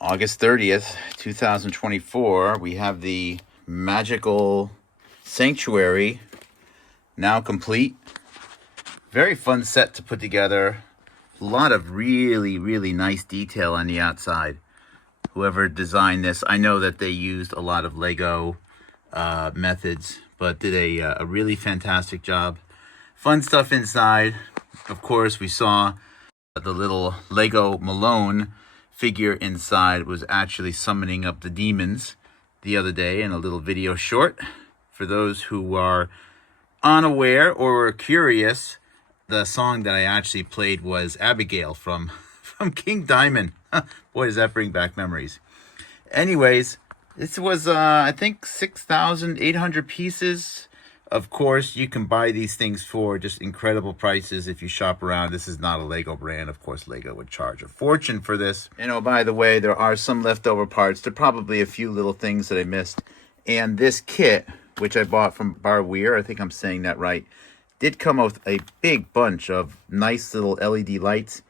August 30th, 2024. We have the Magical Sanctuary now complete. Very fun set to put together. A lot of really nice detail on the outside. Whoever designed this, I know that they used a lot of Lego methods, but did a really fantastic job. Fun stuff inside. Of course, we saw the little Lego Malone figure inside was actually summoning up the demons the other day in a little video short. For those who are unaware or curious, the song that I actually played was Abigail from King Diamond. Boy, does that bring back memories. Anyways, this was, I think, 6,800 pieces. Of course, you can buy these things for just incredible prices if you shop around. This is not a Lego brand. Of course, Lego would charge a fortune for this. And oh, by the way, there are some leftover parts. There are probably a few little things that I missed. And this kit, which I bought from Bar Weir, I think I'm saying that right, did come with a big bunch of nice little LED lights.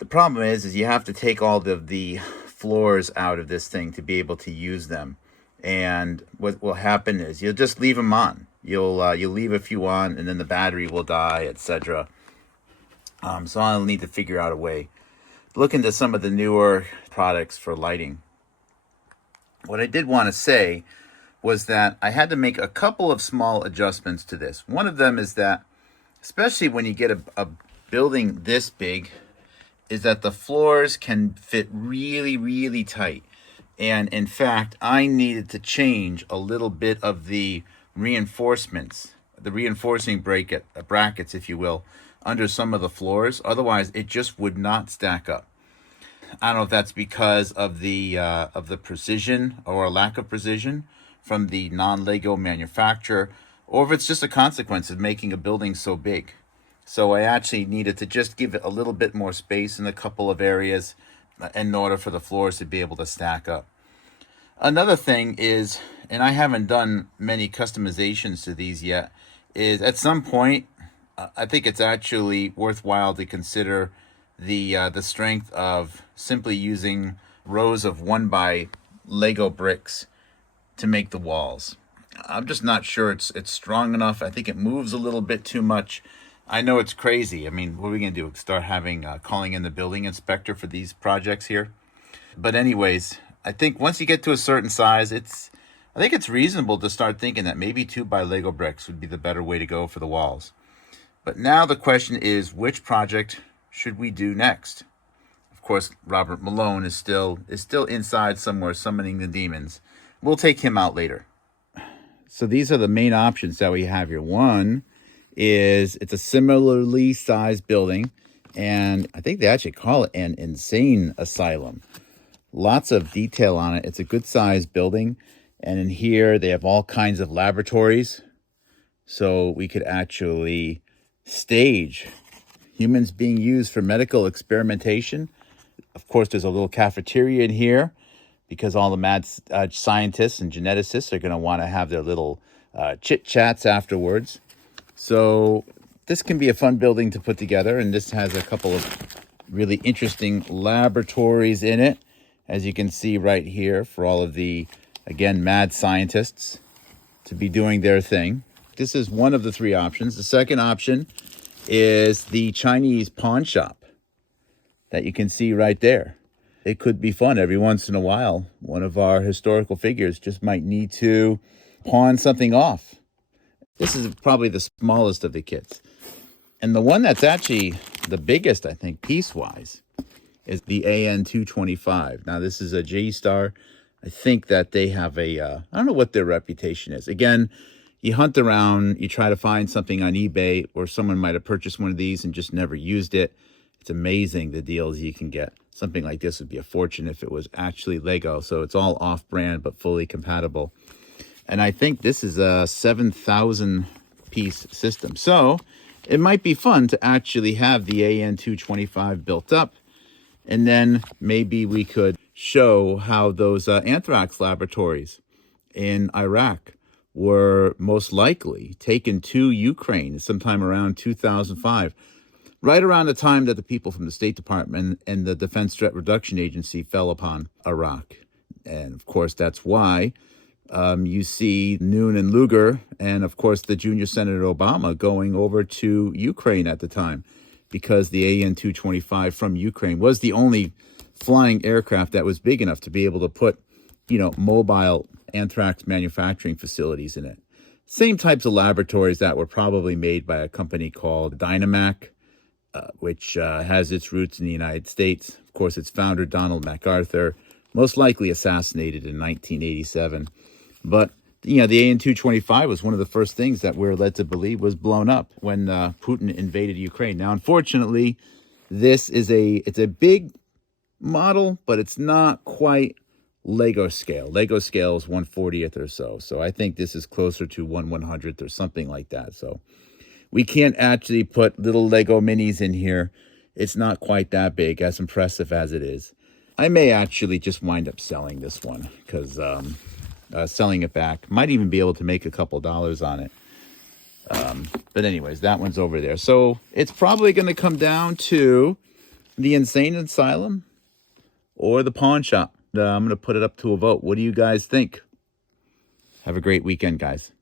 The problem is you have to take all of the floors out of this thing to be able to use them. And what will happen is you'll just leave them on. You'll leave a few on, and then the battery will die, etc. So I'll need to figure out a way. Look into some of the newer products for lighting. What I did want to say was that I had to make a couple of small adjustments to this. One of them is that, especially when you get a building this big, is that the floors can fit really tight. And in fact, I needed to change a little bit of the reinforcements, the reinforcing brackets, if you will, under some of the floors. Otherwise, it just would not stack up. I don't know if that's because of the precision or a lack of precision from the non-Lego manufacturer, or if it's just a consequence of making a building so big. So I actually needed to just give it a little bit more space in a couple of areas in order for the floors to be able to stack up. Another thing is, and I haven't done many customizations to these yet, is at some point, I think it's actually worthwhile to consider the strength of simply using rows of 1x Lego bricks to make the walls. I'm just not sure it's strong enough. I think it moves a little bit too much. I know it's crazy. I mean, what are we going to do? Start having calling in the building inspector for these projects here? But anyways, I think once you get to a certain size, I think it's reasonable to start thinking that maybe 2x Lego bricks would be the better way to go for the walls. But now the question is, which project should we do next? Of course, Robert Malone is still inside somewhere summoning the demons. We'll take him out later. So these are the main options that we have here. One is it's a similarly sized building, and I think they actually call it an insane asylum. Lots of detail on it. It's a good sized building, and in here they have all kinds of laboratories, so we could actually stage humans being used for medical experimentation. Of course, there's a little cafeteria in here because all the mad scientists and geneticists are going to want to have their little chit chats afterwards. So this can be a fun building to put together, and this has a couple of really interesting laboratories in it, as you can see right here, for all of the, again, mad scientists to be doing their thing. This is one of the three options. The second option is the Chinese pawn shop that you can see right there. It could be fun every once in a while. One of our historical figures just might need to pawn something off. This is probably the smallest of the kits. And the one that's actually the biggest, I think, piece-wise, is the AN225. Now, this is a J-Star. I think that they have I don't know what their reputation is. Again, you hunt around, you try to find something on eBay, or someone might have purchased one of these and just never used it. It's amazing the deals you can get. Something like this would be a fortune if it was actually Lego. So it's all off-brand, but fully compatible. And I think this is a 7,000 piece system. So it might be fun to actually have the AN225 built up. And then maybe we could show how those anthrax laboratories in Iraq were most likely taken to Ukraine sometime around 2005. right around the time that the people from the State Department and the Defense Threat Reduction Agency fell upon Iraq. And of course, that's why you see Noon and Lugar, and of course the junior Senator Obama going over to Ukraine at the time, because the AN225 from Ukraine was the only flying aircraft that was big enough to be able to put, mobile anthrax manufacturing facilities in it. Same types of laboratories that were probably made by a company called Dynamac, which has its roots in the United States. Of course, its founder, Donald MacArthur, most likely assassinated in 1987. But, the AN225 was one of the first things that we're led to believe was blown up when Putin invaded Ukraine. Now, unfortunately, it's a big model, but it's not quite Lego scale. Lego scale is 1/40th or so. So I think this is closer to 1/100th or something like that. So we can't actually put little Lego minis in here. It's not quite that big, as impressive as it is. I may actually just wind up selling this one, because selling it back, might even be able to make a couple dollars on it. But anyways, that one's over there. So it's probably going to come down to the insane asylum or the pawn shop. I'm going to put it up to a vote. What do you guys think? Have a great weekend, guys.